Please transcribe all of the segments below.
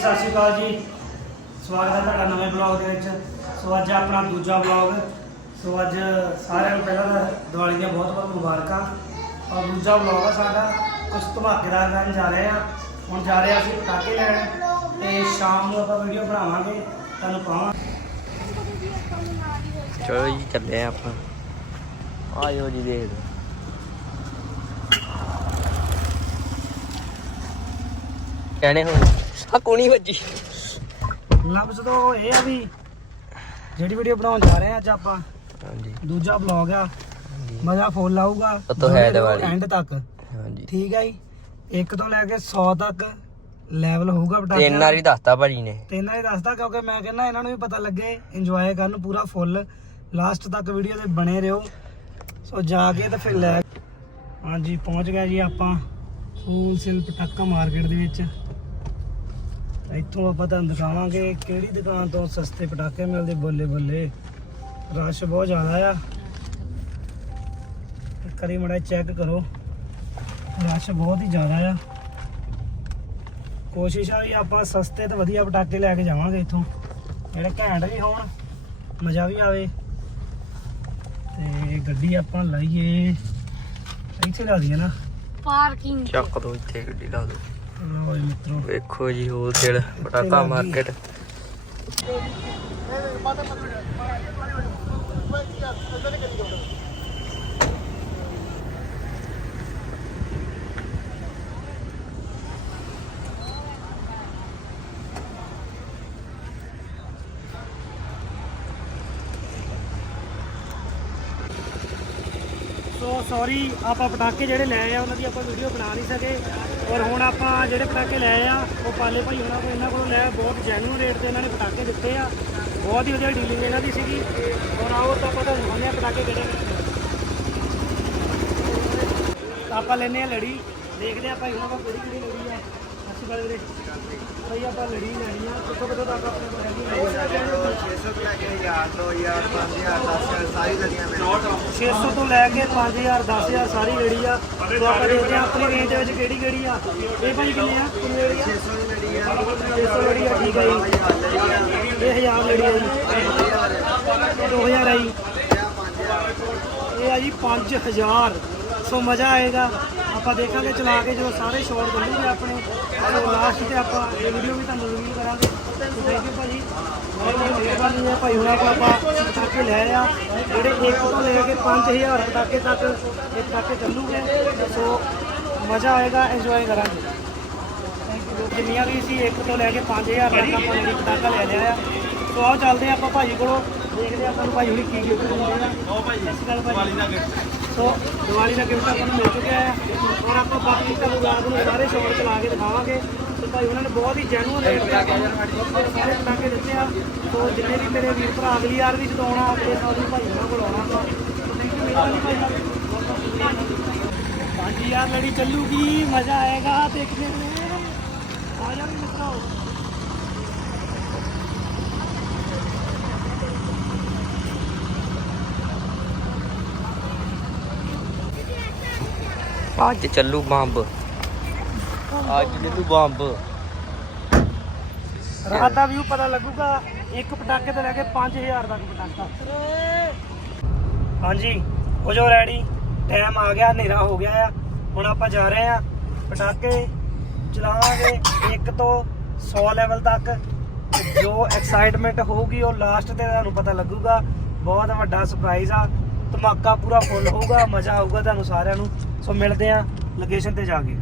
ਸਤਿ ਸ਼੍ਰੀ ਅਕਾਲ ਜੀ। ਸਵਾਗਤ ਹੈ ਤੁਹਾਡਾ ਨਵੇਂ ਬਲੌਗ ਦੇ ਵਿੱਚ। ਸੋ ਅੱਜ ਆਪਣਾ ਦੂਜਾ ਬਲੌਗ। ਸੋ ਅੱਜ ਸਾਰਿਆਂ ਨੂੰ ਪਹਿਲਾਂ ਤਾਂ ਦੀਵਾਲੀ ਦੀਆਂ ਬਹੁਤ ਬਹੁਤ ਮੁਬਾਰਕਾਂ। ਔਰ ਦੂਜਾ ਬਲੌਗ ਆ ਸਾਡਾ, ਕੁਝ ਧਮਾਕੇਦਾਰ ਕਰਨ ਜਾ ਰਹੇ ਆ ਹੁਣ ਜਾ ਰਹੇ ਆ ਅਸੀਂ ਪਟਾਕੇ ਲੈਣ। ਤੇ ਸ਼ਾਮ ਨੂੰ ਆਪਾਂ ਵੀਡੀਓ ਬਣਾਵਾਂਗੇ। ਤੁਹਾਨੂੰ ਪਾਵਾਂਗੇ ਚਲੋ ਜੀ, ਚੱਲੇ ਆ ਆਪਾਂ। ਆਇਓ ਜੀ, ਦੇਖ ਲਓ। ਕਹਿਣੇ ਹੋ? ਆ ਕੋਣੀ ਵੱਜੀ। ਲਫ਼ਜ਼ ਤੋਂ ਇਹ ਆ ਵੀ ਜਿਹੜੀ ਵੀਡੀਓ ਬਣਾਉਣ ਜਾ ਰਹੇ ਆ ਅੱਜ ਆਪਾਂ ਹਾਂਜੀ। ਦੂਜਾ ਬਲੌਗ ਆ ਮਜ਼ਾ ਫੁੱਲ ਆਊਗਾ ਤਾਂ ਹੈ ਦੀਵਾਲੀ। ਐਂਡ ਤੱਕ। ਹਾਂਜੀ। ਠੀਕ ਹੈ ਜੀ। ਇੱਕ ਤੋਂ ਲੈ ਕੇ 100 ਤੱਕ ਲੈਵਲ ਹੋਊਗਾ ਪਟਾਕੇ ਇੰਨਾ ਵੀ ਦੱਸਤਾ ਭਾਜੀ ਨੇ। ਤੇ ਇਹਨਾਂ ਹੀ ਦੱਸਦਾ ਕਿਉਂਕਿ ਮੈਂ ਕਹਿੰਦਾ ਇਹਨਾਂ ਨੂੰ ਵੀ ਪਤਾ ਲੱਗੇ ਇੰਜੋਏ ਕਰਨ ਪੂਰਾ ਫੁੱਲ ਲਾਸਟ ਤੱਕ ਵੀਡੀਓ ਦੇ ਬਣੇ ਰਹੋ। ਸੋ ਜਾ ਕੇ ਤੇ ਫਿਰ ਲੈ ਹਾਂਜੀ ਪਹੁੰਚ ਗਏ ਜੀ ਆਪਾਂ। ਹੋਲਸੇਲ ਪਟਾਕਾ ਮਾਰਕੀਟ ਦੇ ਵਿੱਚ। ਇੱਥੋਂ ਆਪਾਂ ਤੁਹਾਨੂੰ ਦਿਖਾਵਾਂਗੇ ਕਿਹੜੀ ਦੁਕਾਨ ਤੋਂ ਸਸਤੇ ਪਟਾਕੇ ਮਿਲਦੇ ਬੱਲੇ ਬੱਲੇ। ਰਸ਼ ਬਹੁਤ ਜ਼ਿਆਦਾ ਆ। ਇੱਕ ਵਾਰੀ ਮੜਾ ਚੈੱਕ ਕਰੋ। ਰਸ਼ ਬਹੁਤ ਹੀ ਜ਼ਿਆਦਾ ਆ। ਕੋਸ਼ਿਸ਼ ਆ ਵੀ ਆਪਾਂ ਸਸਤੇ ਤੇ ਵਧੀਆ ਪਟਾਕੇ ਲੈ ਕੇ ਜਾਵਾਂਗੇ ਇੱਥੋਂ। ਜਿਹੜੇ ਘੈਂਟ ਵੀ ਹੋਣ ਮਜ਼ਾ ਵੀ ਆਵੇ। ਤੇ ਗੱਡੀ ਆਪਾਂ ਲਾਈਏ। ਇੱਥੇ ਲਾ ਦਈਏ ਨਾ। ਪਾਰਕਿੰਗ ਚੱਕ ਦੋ ਇੱਥੇ ਗੱਡੀ ਲਾ ਦੋ। ਵੇਖੋ ਜੀ ਹੋਲਸੇਲ ਪਟਾਕਾ ਮਾਰਕੀਟ ਸੋ ਸੌਰੀ ਆਪਾਂ ਪਟਾਕੇ ਜਿਹੜੇ ਲੈ ਆ, ਉਹਨਾਂ ਦੀ ਆਪਾਂ ਵੀਡੀਓ ਬਣਾ ਨਹੀਂ ਸਕੇ। ਔਰ ਹੁਣ ਆਪਾਂ ਜਿਹੜੇ ਪਟਾਕੇ ਲੈ ਆ, ਉਹ ਪਾਲੇ ਭਾਈ ਉਹਨਾਂ ਕੋਲ, ਇਹਨਾਂ ਕੋਲੋਂ ਲੈ ਬਹੁਤ ਜੈਨੂਨ ਰੇਟ ਤੇ ਇਹਨਾਂ ਨੇ ਪਟਾਕੇ ਦਿੱਤੇ ਆ। ਬਹੁਤ ਹੀ ਵਧੀਆ ਡੀਲਿੰਗ ਇਹਨਾਂ ਦੀ ਸੀਗੀ। ਔਰ ਆਓ ਤਾਂ ਆਪਾਂ ਤੁਹਾਨੂੰ ਦਿਖਾਉਂਦੇ ਆ ਪਟਾਕੇ ਕਿਹੜੇ ਆਪਾਂ ਲੈਨੇ ਆ ਲੜੀ। ਦੇਖਦੇ ਆ ਭਾਈ ਉਹਨਾਂ ਕੋਲ ਕਿਹੜੀ ਕਿਹੜੀ ਲੜੀ ਆ ਅੱਛੀ ਗੱਲ ਵੀਰੇ। ਭਾਈ ਆਪਾਂ ਲੜੀ ਲੈਣੀ ਆ। ਕਿੱਥੋਂ ਕਿੱਥੋਂ ਤੱਕ ਆਪਣੇ ਕੋਲ ਹੈਗੀ ਲੜੀ 600 ਤੋਂ ਲੈ ਕੇ 5000 10000 ਸਾਰੀ ਲੜੀ ਆ। ਤੋਂ ਆਪਾਂ ਦੇਖਦੇ ਆ ਆਪਣੀ ਰੇਂਜ ਦੇ ਵਿੱਚ ਕਿਹੜੀ ਕਿਹੜੀ ਆ। ਇਹ ਭਾਈ ਕਿੰਨੇ ਆ? ਕਿੰਨੀ ਲੜੀ ਆ? 600 ਲੜੀ ਆ। ਠੀਕ ਆ ਜੀ। ਇਹ 1000 ਲੜੀ ਆ ਜੀ। 2000 ਆ ਜੀ। ਇਹ ਆ ਜੀ 5000 ਸੋ ਮਜ਼ਾ ਆਏਗਾ। ਆਪਾਂ ਦੇਖਾਂਗੇ, ਚਲਾ ਕੇ ਜਦੋਂ ਸਾਰੇ ਸ਼ਾਟ ਚੱਲੂਗੇ ਆਪਣੇ। ਸੋ ਲਾਸਟ ਤੇ ਆਪਾਂ ਇਹ ਵੀਡੀਓ ਵੀ ਤੁਹਾਨੂੰ ਰਿਵੀਲ ਕਰਾਂਗੇ। ਥੈਂਕ ਯੂ ਭਾਜੀ। ਬਹੁਤ ਬਹੁਤ ਮਿਹਰਬਾਨੀ ਹੈ ਭਾਈ ਹੁਣਾਂ ਕੋਲ ਆਪਾਂ ਪਟਾਕੇ ਲੈ ਆ। ਜਿਹੜੇ 1 ਤੋਂ ਲੈ ਕੇ 5000 ਪਟਾਕੇ ਤੱਕ ਇਹ ਪਟਾਕੇ ਚੱਲੂਗੇ। ਸੋ ਮਜ਼ਾ ਆਏਗਾ ਇੰਜੋਏ ਕਰਾਂਗੇ। ਜਿੰਨੀਆਂ ਵੀ ਸੀ 1 ਤੋਂ ਲੈ ਕੇ 5000 ਤੱਕ ਆਪਾਂ ਜਿਹੜੀ ਪਟਾਕਾ ਲੈ ਲਿਆ ਆ। ਸੋ ਆਓ ਚੱਲਦੇ ਹਾਂ ਆਪਾਂ ਭਾਜੀ ਕੋਲੋਂ। ਦੇਖਦੇ ਹਾਂ ਆਪਾਂ ਨੂੰ ਭਾਈ ਹੁਣੀ ਕੀ ਗਿਫਟ ਦਿੰਦੇ ਆ। ਉਹ ਭਾਈ ਸਤਿ ਸ਼੍ਰੀ ਅਕਾਲ ਭਾਜੀ। ਸੋ। ਦੀਵਾਲੀ ਦਾ ਗਿਫਟ ਆਪਾਂ ਨੂੰ ਮਿਲ ਚੁੱਕਿਆ ਹੈ। ਔਰ ਆਪਾਂ ਬਾਕੀ ਤੁਹਾਨੂੰ ਰਾਤ ਨੂੰ ਸਾਰੇ ਸ਼ੋਰ ਚਲਾ ਕੇ ਦਿਖਾਵਾਂਗੇ। ਤੇ ਭਾਈ ਉਹਨਾਂ ਨੇ ਬਹੁਤ ਹੀ ਜੈਨੂਅਨ ਰੇਟ ਤੇ ਆਪਾਂ ਨੂੰ ਸਾਰੇ ਪਟਾਕੇ ਦਿੱਤੇ ਆ। ਸੋ ਜਿੰਨੇ ਵੀ ਮੇਰੇ ਵੀਰ ਭਰਾ ਅਗਲੀ ਵਾਰ ਵੀ ਜਦੋਂ ਆਉਣਾ ਅਗਲੇ ਸਾਲ ਵੀ ਭਾਈ ਉਹਨਾਂ ਕੋਲ ਆਉਣਾ ਤਾਂ ਥੈਂਕ ਯੂ ਮਿਹਰਬਾਨੀ ਭਾਈ ਸਾਹਿਬ। ਹਾਂਜੀ ਯਾਰ ਲੜੀ ਚੱਲੂਗੀ, ਮਜ਼ਾ ਆਏਗਾ ਦੇਖਣੇ में ਆ ਜਾ ਵੀ ਮਿੱਤਰੋ। ਅੱਜ ਚੱਲੂ ਬੰਬ। ਅੱਜ ਚੱਲੂ ਬੰਬ। ਰਾਤ ਦਾ ਵਿਊ ਪਤਾ ਲੱਗੂਗਾ, ਇੱਕ ਪਟਾਕੇ ਤੋਂ ਲੈ ਕੇ 5000 ਤੱਕ ਪਟਾਕਾ। ਹਾਂਜੀ, ਹੋ ਜੋ ਰੈਡੀ ਟਾਈਮ ਆ ਗਿਆ, ਹਨੇਰਾ ਹੋ ਗਿਆ ਆ। ਹੁਣ ਆਪਾਂ ਜਾ ਰਹੇ ਆ ਪਟਾਕੇ ਚਲਾਵਾਂਗੇ ਇੱਕ ਤੋਂ 100 ਲੈਵਲ ਤੱਕ। ਜੋ ਐਕਸਾਈਟਮੈਂਟ ਹੋਊਗੀ ਉਹ ਲਾਸਟ ਤੇ ਤੁਹਾਨੂੰ ਪਤਾ ਲੱਗੂਗਾ। ਬਹੁਤ ਵੱਡਾ ਸਰਪ੍ਰਾਈਜ਼ ਆ। ਧਮਾਕਾ ਪੂਰਾ ਫੁੱਲ ਹੋਊਗਾ ਮਜ਼ਾ ਆਊਗਾ ਤੁਹਾਨੂੰ ਸਾਰਿਆਂ ਨੂੰ ਸੋ ਮਿਲਦੇ ਆ ਲੋਕੇਸ਼ਨ ਤੇ ਜਾ ਕੇ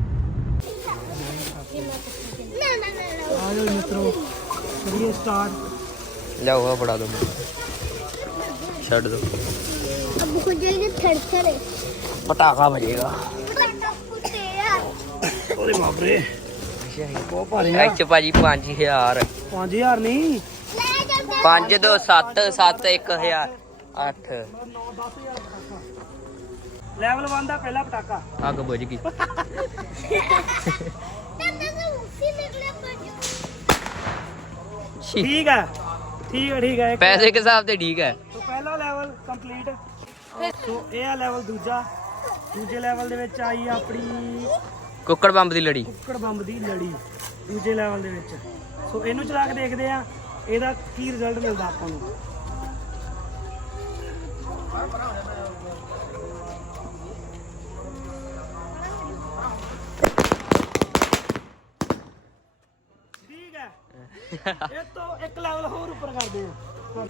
ਆ ਜਾਓ ਮਿੱਤਰੋ ਕਰੀਏ ਸਟਾਰਟ ਲਿਆਓ ਆ ਫੜਾ ਦੋ ਛੱਡ ਦੋ अब खुद जल्दी थर थर है ਪਟਾਕਾ ਵਜੇਗਾ कुत्ते यार ਉਹਦੇ ਬਾਪਰੇ ਬਹੁਤ ਭਾਰੇ ਆ ਐਚ ਭਾਜੀ 5000 5000 ਨਹੀਂ ले जल्दी 5 2 7 7 1000 8 ਪਟਾਕਾ। ਅੱਗ ਬੁਝ ਗਈ। ਠੀਕ ਹੈ। ਠੀਕ ਹੈ ਠੀਕ ਹੈ। ਪੈਸੇ ਕੇ ਹਿਸਾਬ ਤੇ ਠੀਕ ਹੈ? ਸੋ ਪਹਿਲਾ ਲੈਵਲ ਕੰਪਲੀਟ ਸੋ ਇਹ ਆ ਲੈਵਲ ਦੂਜਾ। ਦੂਜੇ ਲੈਵਲ ਦੇ ਵਿੱਚ ਆਈ ਆਪਣੀ ਕੁੱਕੜ ਬੰਬ ਦੀ ਲੜੀ। ਕੁੱਕੜ ਬੰਬ ਦੀ ਲੜੀ। ਦੂਜੇ ਲੈਵਲ ਦੇ ਵਿੱਚ। ਸੋ ਇਹਨੂੰ ਚਲਾ ਕੇ ਦੇਖਦੇ ਆ ਇਹਦਾ ਕੀ ਰਿਜ਼ਲਟ ਮਿਲਦਾ ਆਪਾਂ ਨੂੰ? ਇਹ ਤੋਂ ਇੱਕ ਲੈਵਲ ਹੋਰ ਉੱਪਰ ਕਰਦੇ ਹਾਂ।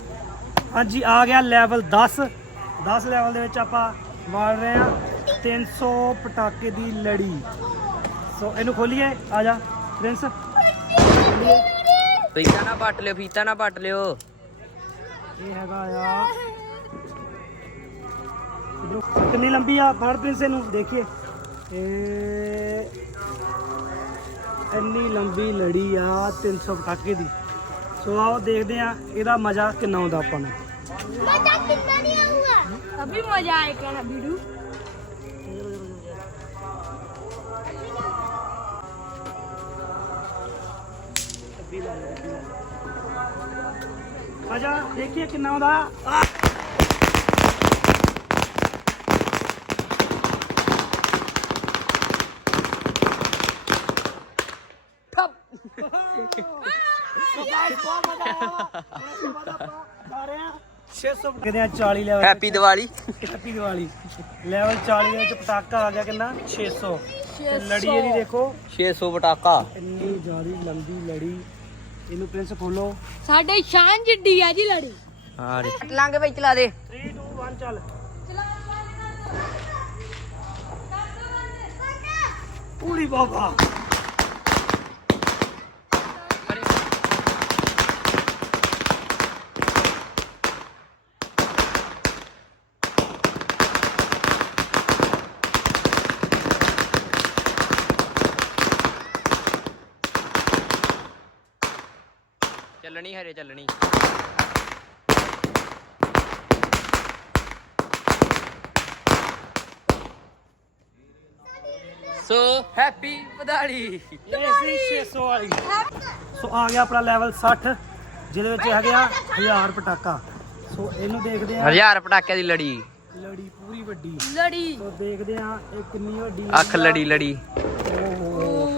ਹਾਂਜੀ ਆ ਗਿਆ ਲੈਵਲ 10 10 ਲੈਵਲ ਦੇ ਵਿੱਚ ਆਪਾਂ ਮਾਰ ਰਹੇ ਹਾਂ। 300 ਪਟਾਕੇ ਦੀ ਲੜੀ। ਸੋ ਇਹਨੂੰ ਖੋਲੀਏ। ਆ ਜਾ ਪ੍ਰਿੰਸ। ਫੀਤਾ ਨਾ ਪੱਟ ਲਿਓ ਫੀਤਾ ਨਾ ਪੱਟ ਲਿਓ। ਇਹ ਹੈਗਾ ਆ कितनी लंबी है फाड़ ਨੂੰ ਦੇਖੀਏ। देखिए ਇੰਨੀ ਲੰਬੀ ਲੜੀ ਆ 300 ਪਟਾਕੇ ਦੀ। ਸੋ ਆਓ ਦੇਖਦੇ ਆ ਇਹਦਾ ਮਜ਼ਾ ਕਿੰਨਾ ਆਉਂਦਾ ਆਪਾਂ ਨੂੰ। ਮਜ਼ਾ ਕਿੰਨਾ ਨਹੀਂ ਆਊਗਾ? ਅਭੀ ਮਜ਼ਾ ਆਏਗਾ ਨਾ ਵੀਡੂ ਮਜ਼ਾ ਦੇਖੀਏ ਕਿੰਨਾ ਆਉਂਦਾ। ਬਹੁਤ ਮਜ਼ਾ ਆਇਆ ਵਾ। ਹੁਣ ਇਸ ਤੋਂ ਬਾਅਦ ਆਪਾਂ ਜਾ ਰਹੇ ਹਾਂ 600 ਕਿਤੇ ਆ 40 level happy Diwali happy Diwali level 40 ਦੇ ਵਿੱਚ ਪਟਾਕਾ ਆ ਗਿਆ ਕਿੰਨਾ? 600 ਤੇ ਲੜੀ ਇਹਦੀ ਦੇਖੋ। 600 ਪਟਾਕਾ। ਇੰਨੀ ਜ਼ਿਆਦੀ ਲੰਬੀ ਲੜੀ। ਇਹਨੂੰ ਪ੍ਰਿੰਸ ਖੋਲੋ। ਸਾਡੇ ਸ਼ਾਨ ਜਿੱਡੀ ਆ ਜੀ ਲੜੀ। ਹਾਂ ਰੇ ਲਾਂਗੇ ਵਿੱਚ ਚਲਾ ਦੇ। 3 2 1 ਚੱਲ। ਪੂਰੀ ਬਾਬਾ। ਚੱਲਣੀ ਹਰੇ ਚੱਲਣੀ। ਸੋ ਹੈਪੀ ਦੀਵਾਲੀ ਇਹ ਸੀ 600 ਵਾਲੀ ਸੋ ਆ ਗਿਆ ਆਪਣਾ ਲੈਵਲ 60 ਜਿਹਦੇ ਵਿੱਚ ਹੈਗੇ ਆ 1000 ਪਟਾਕਾ। ਸੋ ਇਹਨੂੰ ਦੇਖਦੇ ਆ। ਹਜ਼ਾਰ ਪਟਾਕਿਆਂ ਦੀ ਲੜੀ। ਲੜੀ ਪੂਰੀ ਵੱਡੀ। ਲੜੀ। ਸੋ ਦੇਖਦੇ ਆ ਇਹ ਕਿੰਨੀ ਵੱਡੀ ਅੱਖ ਲੜੀ ਲੜੀ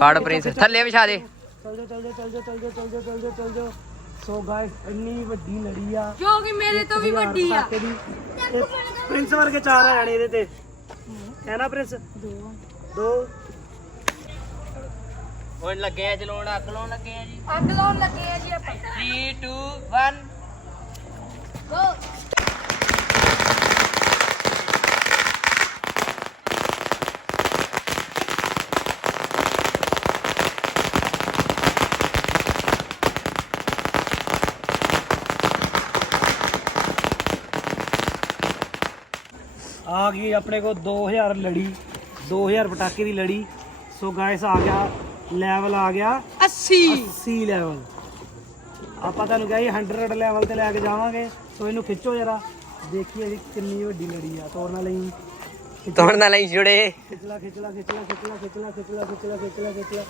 ਫੜ ਪ੍ਰਿੰਸ ਥੱਲੇ ਵਿਛਾ ਦੇ। ਚੱਲ ਜਾ ਚੱਲ ਜਾ ਚੱਲ ਜਾ ਚੱਲ ਜਾ ਚੱਲ ਜਾ ਚੱਲ ਜਾ ਚੱਲ ਜਾ ਸੋ ਗਾਇਸ ਇੰਨੀ ਵੱਡੀ ਲੜੀ ਆ। ਜੋ ਕਿ ਮੇਰੇ ਤੋਂ ਵੀ ਵੱਡੀ ਆ। ਦੀ। ਪ੍ਰਿੰਸ ਵਰਗੇ ਚਾਰ ਆ ਜਾਣੇ ਇਹਦੇ ਤੇ। ਹੈ ਨਾ ਪ੍ਰਿੰਸ ਦੋ। ਹੁਣ ਲੱਗੇ ਆ ਚਲਾਉਣ ਅੱਖ ਲਾਉਣ ਲੱਗੇ ਆ ਜੀ। ਅੱਗ ਲਾਉਣ ਲੱਗੇ ਆ ਜੀ ਆਪਾਂ। 3 2 1 ਗੋ ਗਈ ਆਪਣੇ ਕੋਲ 2000 ਲੜੀ 2000 ਪਟਾਕੇ ਦੀ ਲੜੀ। ਸੋ ਗਾਇਸ ਆ ਗਿਆ ਲੈਵਲ ਆ ਗਿਆ 80 80 ਲੈਵਲ ਆਪਾਂ ਤੁਹਾਨੂੰ ਕਹਾਂ 100 ਲੈਵਲ ਤੇ ਲੈ ਕੇ ਜਾਵਾਂਗੇ। ਸੋ ਇਹਨੂੰ ਖਿੱਚੋ ਜਰਾ। ਦੇਖੀਏ ਜੀ ਕਿੰਨੀ ਵੱਡੀ ਲੜੀ ਆ। ਤੋੜਨ ਲਈ। ਤੋੜਨ ਲਈ ਜੁੜੇ। ਖਿੱਚਲਾ ਖਿੱਚਲਾ ਖਿੱਚਲਾ ਖਿੱਚਲਾ ਖਿੱਚਲਾ ਖਿੱਚਲਾ ਖਿੱਚਲਾ ਖਿਚਲਾ ਖਿਚਲਾ।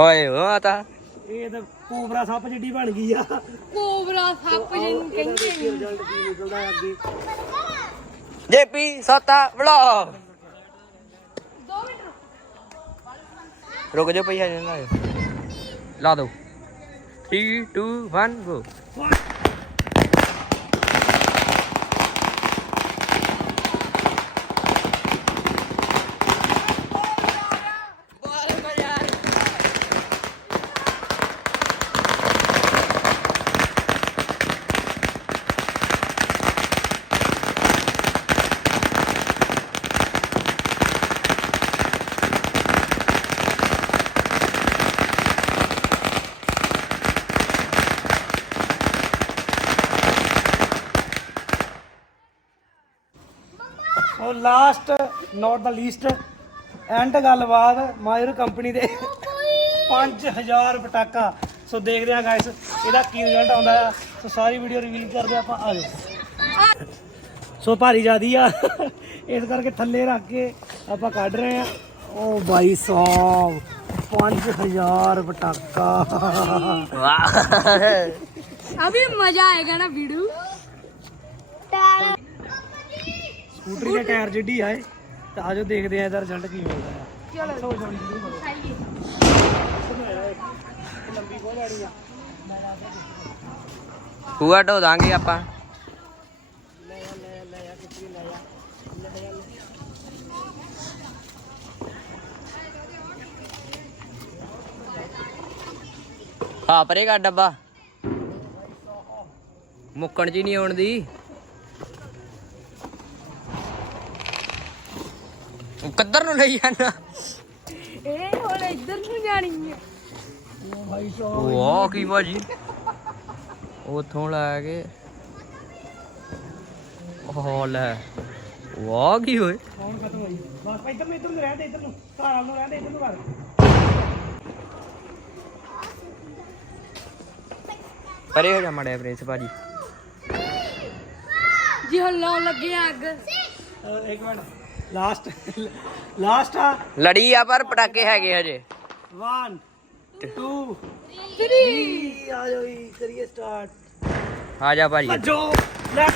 ਹੋਏ ਉਹ ਆਤਾ ਇਹ ਤਾਂ ਕੋਬਰਾ ਸੱਪ ਜਿੱਡੀ ਬਣ ਗਈ ਆ। ਕੋਬਰਾ ਸੱਪ ਜਿੰਨ ਕਹਿੰਦੇ ਰਿਜ਼ਲਟ ਕੀ ਨਿਕਲਦਾ ਅੱਗੇ। JP ਸੋਤਾ vlog. 2 ਮਿੰਟ ਰੁਕ ਪਈ ਆ ਜਨਾ ਲਾ ਦੋ 3 2 1 go last not the least and ਗੱਲਬਾਤ ਮਾਇਰ ਕੰਪਨੀ ਦੇ 5000 ਪਟਾਕਾ। ਸੋ ਦੇਖਦੇ ਰਹੇ ਆ ਗਾਇਸ ਇਹਦਾ ਕੀ ਰਿਜ਼ਲਟ ਆਉਂਦਾ ਆ। ਸੋ ਸਾਰੀ ਵੀਡੀਓ ਰਿਵੀਲ ਕਰਦੇ ਆਪਾਂ ਆ ਜਾਓ। ਸੋ ਭਾਰੀ ਜਿਆਦੀ ਆ। ਇਸ ਕਰਕੇ ਥੱਲੇ ਰੱਖ ਕੇ ਆਪਾਂ ਕੱਢ ਰਹੇ ਆ ਉਹ ਬਾਈ ਸਾਹਿਬ 5000 ਪਟਾਕਾ। ਵਾਹ। ਅਭੀ ਮਜ਼ਾ ਆਏਗਾ ਨਾ ਵੀਡੀਓ। ਸਕੂਟਰੀ ਦਾ ਟਾਇਰ ਜਿੱਡੀ ਆਏ ਤਾਂ ਆਜੋ ਦੇਖਦੇ ਆ ਇਹਦਾ ਰਿਜ਼ਲਟ ਕੀ ਮਿਲਦਾ ਹੈ ਪੂਆ ਢੋ ਦਾਂਗੇ ਆਪਾਂ। ਆ ਪਰੇਗਾ ਡੱਬਾ। ਮੁੱਕਣ ਜੀ ਨਹੀਂ ਆਉਣ ਦੀ। ਉਹ ਕਿੱਧਰ ਨੂੰ ਲਈ ਜਾਂਦਾ? ਇਹ ਹੁਣ ਇੱਧਰ ਨੂੰ ਜਾਣੀ ਹੈ ਵਾਹ ਕੀ ਭਾਜੀ ਉਥੋਂ ਲੈ ਕੇ। ਉਹ ਲੈ। ਵਾਹ ਕੀ ਹੋਏ ਫੋਨ ਖਤਮ ਹੋਈ। ਬਸ ਇੱਧਰ ਨੂੰ ਇੱਧਰ ਨੂੰ ਰਹਿ ਦੇ ਇੱਧਰ ਨੂੰ। ਘਰ ਵਾਲ ਨੂੰ ਰਹਿ ਦੇ ਇੱਧਰ ਨੂੰ ਕਰ ਪਰੇ ਹੋ ਜਾ ਮੜਿਆ ਪ੍ਰਿੰਸ ਭਾਜੀ। ਜੀ ਹੁਣ ਲਾਉਣ ਲੱਗੇ ਆ ਅੱਗ ਇੱਕ ਮਿੰਟ। ਲਾਸਟ ਲਾਸਟ ਆ। ਲੜੀ ਆ ਪਰ ਪਟਾਕੇ ਹੈਗੇ ਹਜੇ। 1 2 3 ਆ ਜਾਓ ਜੀ ਕਰੀਏ ਸਟਾਰਟ ਆ ਜਾ ਭਾਜੀ। ਭੱਜੋ ਲੈ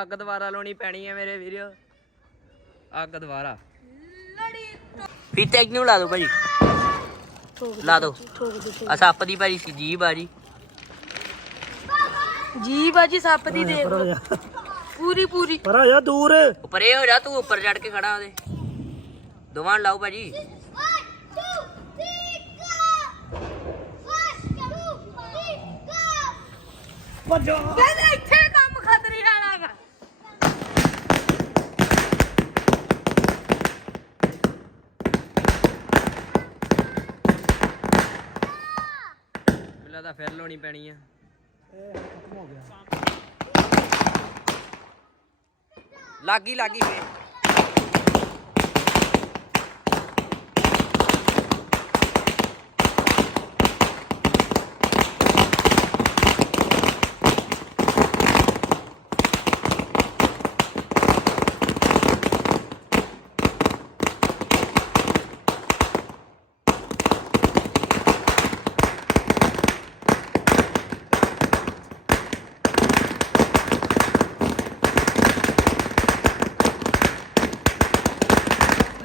ਅੱਗ ਦੁਬਾਰਾ ਲਾਉਣੀ ਪੈਣੀ ਹੈ ਮੇਰੇ ਵੀਰੋ। ਅੱਗ ਦੁਬਾਰਾ। ਫੀਤੇ ਇੱਕ ਨੂੰ ਲਾ ਦੋ ਭਾਜੀ। ਲਾ ਦੋ। ਆ ਸੱਪ ਦੀ ਭਾਜੀ ਸੀ ਜੀਬ ਆ ਜੀ। ਜੀ ਬਾਜੀ ਸੱਪ ਦੀ ਦੇਖ ਪਰ ਪੂਰੀ ਪੂਰੀ। ਆ ਜਾ ਦੂਰ। ਉੱਪਰੇ ਹੋ ਜਾ ਤੂੰ ਉੱਪਰ ਚੜ ਕੇ ਖੜਾ ਉਹਦੇ। ਦੋਵਾਂ ਲਾਓ ਭਾਜੀ। 1 2 3 go! 1 2 3 go! ਭੱਜੋ। ਇੱਥੇ ਕੰਮ ਖਤਰੇ ਵਾਲਾ ਵਾ ਲੱਗਦਾ ਫਿਰ ਲਾਉਣੀ ਪੈਣੀ ਆ। ਖਤਮ ਹੋ ਗਿਆ। ਲੱਗੀ ਲੱਗੀ ਫੇਰ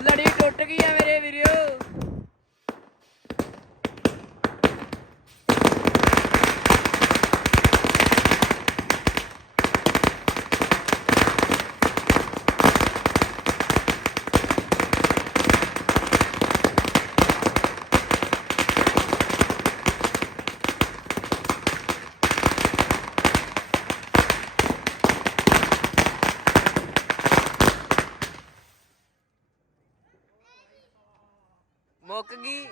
ਲੜੀ ਟੁੱਟ ਗਈ ਆ ਮੇਰੇ ਵੀਰੋ ਮੁੱਕ ਗਈ।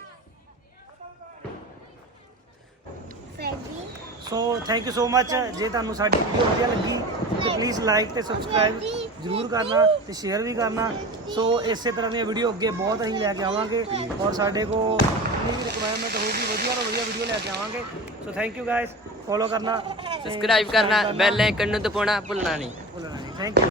ਸੋ ਥੈਂਕ ਯੂ ਸੋ ਮੱਚ ਜੇ ਤੁਹਾਨੂੰ ਸਾਡੀ ਵੀਡੀਓ ਵਧੀਆ ਲੱਗੀ ਤੇ ਪਲੀਜ਼ ਲਾਈਕ ਤੇ ਸਬਸਕ੍ਰਾਈਬ ਜਰੂਰ ਕਰਨਾ ਤੇ ਸ਼ੇਅਰ ਵੀ ਕਰਨਾ। ਸੋ ਇਸੇ ਤਰ੍ਹਾਂ ਦੀਆਂ ਵੀਡੀਓ ਅੱਗੇ ਬਹੁਤ ਅਸੀਂ ਲੈ ਕੇ ਆਵਾਂਗੇ। ਔਰ ਸਾਡੇ ਕੋਲ ਜਿੰਨੀ ਵੀ ਰਿਕੁਆਇਰਮੈਂਟ ਹੋਊਗੀ ਵਧੀਆ ਤੋਂ ਵਧੀਆ ਵੀਡੀਓ ਲੈ ਕੇ ਆਵਾਂਗੇ। So thank you guys follow ਕਰਨਾ ਸਬਸਕ੍ਰਾਈਬ ਕਰਨਾ ਬੈਲ ਆਈਕਨ ਨੂੰ ਦਬਾਉਣਾ ਭੁੱਲਣਾ ਨਹੀਂ। ਭੁੱਲਣਾ ਨਹੀਂ। Thank you